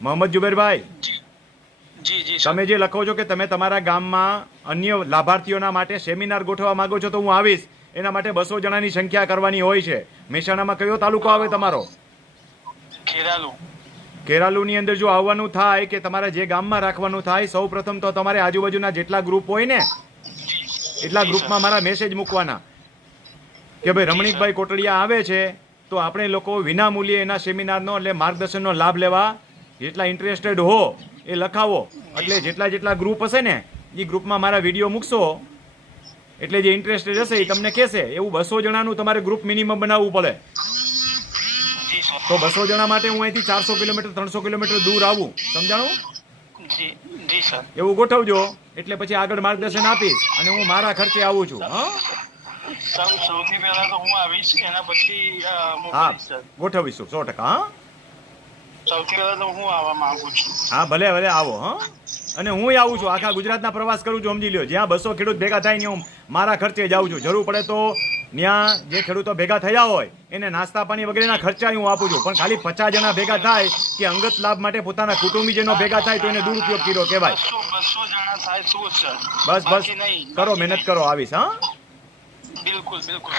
મોહમ્મદ જુબેરભાઈ, જી જી તમે જે લખો છો કે તમે તમારા ગામમાં અન્ય લાભાર્થીઓના માટે સેમિનાર ગોઠવવા માંગો છો, તો હું આવીશ. એના માટે 200 જણાની સંખ્યા કરવાની હોય છે. મહેસાણામાં કયો તાલુકો આવે તમારો? ખેરાલુ. કેરાલુની અંદર જો આવવાનું થાય કે તમારે જે ગામમાં રાખવાનું થાય, સૌ પ્રથમ તો તમારે આજુબાજુના જેટલા ગ્રુપ હોય ને એટલા ગ્રુપમાં મારા મેસેજ મૂકવાના કે ભાઈ રમણીકભાઈ કોટડિયા આવે છે, તો આપણે લોકો વિના મૂલ્યે એના સેમિનારનો એટલે માર્ગદર્શનનો લાભ લેવા જેટલા ઇન્ટરેસ્ટેડ હો એ લખાવો. એટલે જેટલા ગ્રુપ હશે ને એ ગ્રુપમાં મારા વિડીયો મૂકશો એટલે જે ઇન્ટરેસ્ટેડ હશે એ તમને કહેશે. એવું 200 જણાનું તમારે ગ્રુપ મિનિમમ બનાવવું પડે. તો 200 જણા માટે હું અહીંથી 400 કિલોમીટર 300 કિલોમીટર દૂર આવું, સમજાણું? જી સર. એવું ગોઠવજો એટલે પછી આગળ માર્ગદર્શન આપીશ અને હું મારા ખર્ચે આવું છું. સૌથી પહેલા તો હું આવીશ, એના પછી હા, ગોઠવીશું 100%. હા, સૌથી પહેલા તો હું આવવા માંગુ છું. હા, ભલે ભલે આવો. હા, અને હું આવું છું, આખા ગુજરાતના પ્રવાસ કરું છું, સમજી લ્યો. જ્યાં 200 ખેડૂત ભેગા થાય ને હું મારા ખર્ચે જાઉં છું. જરૂર પડે તો ત્યાં જે ખેડૂતો ભેગા થયા હોય એને નાસ્તા પાણી વગેરેના ખર્ચા હું આપું છું. પણ ખાલી 50 જણા ભેગા થાય કે અંગત લાભ માટે પોતાના કુટુંબીજનો ભેગા થાય તો એને દુરુપયોગ કર્યો કહેવાય. 200 જણા થાય તો સર. બસ કરો, મહેનત કરો, આવીશ. હા, બિલકુલ બિલકુલ.